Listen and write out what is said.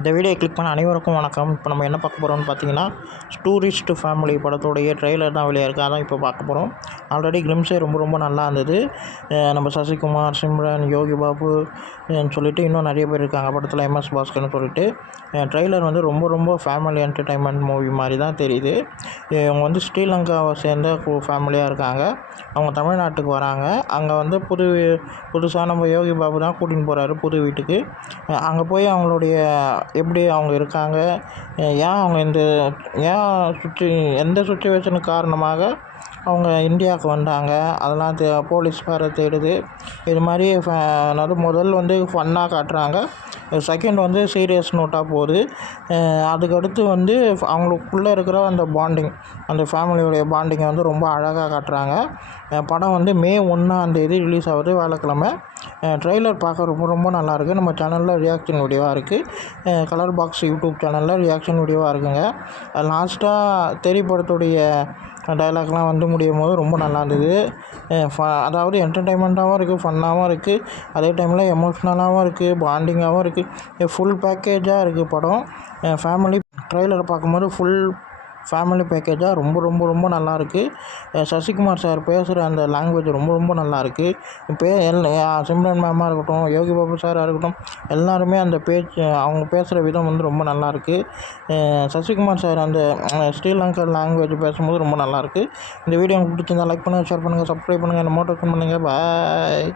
இந்த video click பண்ண அனைவருக்கும் வணக்கம். இப்போ நம்ம என்ன பார்க்க போகிறோம்னு பார்த்தீங்கன்னா, டூரிஸ்ட் ஃபேமிலி படத்தோடைய ட்ரெய்லர் தான் வெளியாக இருக்குது. அதான் இப்போ பார்க்க போகிறோம். ஆல்ரெடி கிளிம்ஸே ரொம்ப நல்லா இருந்தது. நம்ம சசிகுமார், சிம்ரன், யோகி பாபு சொல்லிட்டு இன்னும் நிறைய பேர் இருக்காங்க படத்தில். எம்எஸ் பாஸ்கர்னு சொல்லிட்டு ட்ரெய்லர் வந்து ரொம்ப ஃபேமிலி என்டர்டைன்மெண்ட் மூவி மாதிரி தான் தெரியுது. இவங்க வந்து ஸ்ரீலங்காவை சேர்ந்த ஃபேமிலியாக இருக்காங்க. அவங்க தமிழ்நாட்டுக்கு வராங்க. அங்கே வந்து புதுசாக நம்ம யோகி பாபு தான் கூட்டின்னு போகிறாரு புது வீட்டுக்கு. அங்கே போய் அவங்களுடைய எப்படி அவங்க இருக்காங்க, எந்த சுச்சுவேஷனுக்கு காரணமாக அவங்க இந்தியாவுக்கு வந்தாங்க, அதெல்லாம் போலீஸ் வேறு தேடுது. இது மாதிரி அதாவது முதல் வந்து ஃபன்னாக காட்டுறாங்க, செகண்ட் வந்து சீரியஸ் நோட்டாக போகுது. அதுக்கடுத்து வந்து அவங்களுக்குள்ளே இருக்கிற அந்த பாண்டிங், அந்த ஃபேமிலியோடைய பாண்டிங்கை வந்து ரொம்ப அழகாக காட்டுறாங்க. படம் வந்து மே 1 ரிலீஸ் ஆகுது, வியாழக்கிழமை. ட்ரெய்லர் பார்க்க ரொம்ப நல்லாயிருக்கு. நம்ம சேனலில் ரியாக்ஷன் வீடியோவாக இருக்குது. கலர் பாக்ஸ் யூடியூப் சேனலில் ரியாக்ஷன் வீடியோவாக இருக்குங்க. லாஸ்ட்டாக தெரி படத்துடைய டைலாக்லாம் வந்து முடியும் போது ரொம்ப நல்லா இருந்தது. அதாவது என்டர்டெயின்மெண்ட்டாகவும் இருக்குது, ஃபன்னாகவும் இருக்குது, அதே டைமில் எமோஷ்னலாகவும் இருக்குது, பாண்டிங்காகவும் இருக்குது. ஃபுல் பேக்கேஜாக இருக்குது படம். ஃபேமிலி ட்ரெய்லரை பார்க்கும்போது ஃபுல் ஃபேமிலி பேக்கேஜாக ரொம்ப நல்லாயிருக்கு. சசிகுமார் சார் பேசுகிற அந்த லாங்குவேஜ் ரொம்ப நல்லாயிருக்கு. சிம்ரன் மேமாக இருக்கட்டும், யோகி பாபு சாராக இருக்கட்டும், எல்லாருமே அந்த அவங்க பேசுகிற விதம் வந்து ரொம்ப நல்லாயிருக்கு. சசிகுமார் சார் அந்த ஸ்ரீலங்கா லாங்குவேஜ் பேசும்போது ரொம்ப நல்லாயிருக்கு. இந்த வீடியோ உங்களுக்கு பிடிச்சிருந்தா லைக் பண்ணுங்கள், ஷேர் பண்ணுங்கள், சப்ஸ்கிரைப் பண்ணுங்கள், மோட்டிவேஷன் பண்ணுங்கள். பாய்.